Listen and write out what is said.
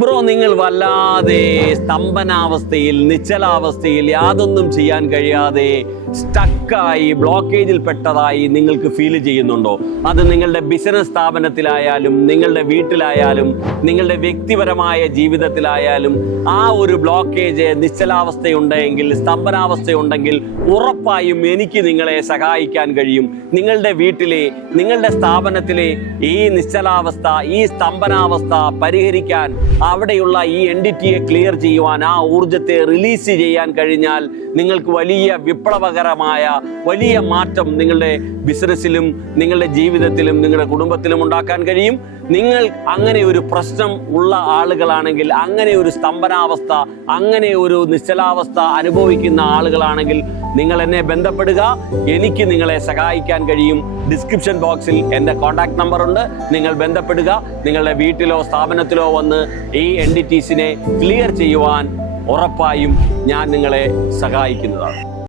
Bro, നിങ്ങൾ വല്ലാതെ സ്തംഭനാവസ്ഥയിൽ, നിശ്ചലാവസ്ഥയിൽ, യാതൊന്നും ചെയ്യാൻ കഴിയാതെ സ്റ്റക്കായി, ബ്ലോക്കേജിൽ പെട്ടതായി നിങ്ങൾക്ക് ഫീൽ ചെയ്യുന്നുണ്ടോ? അത് നിങ്ങളുടെ ബിസിനസ് സ്ഥാപനത്തിലായാലും, നിങ്ങളുടെ വീട്ടിലായാലും, നിങ്ങളുടെ വ്യക്തിപരമായ ജീവിതത്തിലായാലും ആ ഒരു ബ്ലോക്കേജ്, നിശ്ചലാവസ്ഥയുണ്ടെങ്കിൽ, സ്തംഭനാവസ്ഥയുണ്ടെങ്കിൽ ഉറപ്പായും എനിക്ക് നിങ്ങളെ സഹായിക്കാൻ കഴിയും. നിങ്ങളുടെ വീട്ടിലെ, നിങ്ങളുടെ സ്ഥാപനത്തിലെ ഈ നിശ്ചലാവസ്ഥ, ഈ സ്തംഭനാവസ്ഥ പരിഹരിക്കാൻ, അവിടെയുള്ള ഈ എൻറ്റിറ്റിയെ ക്ലിയർ ചെയ്യുവാൻ, ആ ഊർജത്തെ റിലീസ് ചെയ്യാൻ കഴിഞ്ഞാൽ നിങ്ങൾക്ക് വലിയ വിപ്ലവകരമായ വലിയ മാറ്റം നിങ്ങളുടെ ബിസിനസ്സിലും, നിങ്ങളുടെ ജീവിതത്തിലും, നിങ്ങളുടെ കുടുംബത്തിലും ഉണ്ടാക്കാൻ കഴിയും. നിങ്ങൾ അങ്ങനെ ഒരു പ്രശ്നം ഉള്ള ആളുകളാണെങ്കിൽ, അങ്ങനെ ഒരു സ്തംഭനാവസ്ഥ, അങ്ങനെ ഒരു നിശ്ചലാവസ്ഥ അനുഭവിക്കുന്ന ആളുകളാണെങ്കിൽ നിങ്ങൾ എന്നെ ബന്ധപ്പെടുക. എനിക്ക് നിങ്ങളെ സഹായിക്കാൻ കഴിയും. ഡിസ്ക്രിപ്ഷൻ ബോക്സിൽ എൻ്റെ കോൺടാക്ട് നമ്പർ ഉണ്ട്. നിങ്ങൾ ബന്ധപ്പെടുക. നിങ്ങളുടെ വീട്ടിലോ സ്ഥാപനത്തിലോ വന്ന് ഈ എൻറ്റിറ്റീസിനെ ക്ലിയർ ചെയ്യുവാൻ ഉറപ്പായും ഞാൻ നിങ്ങളെ സഹായിക്കുന്നതാണ്.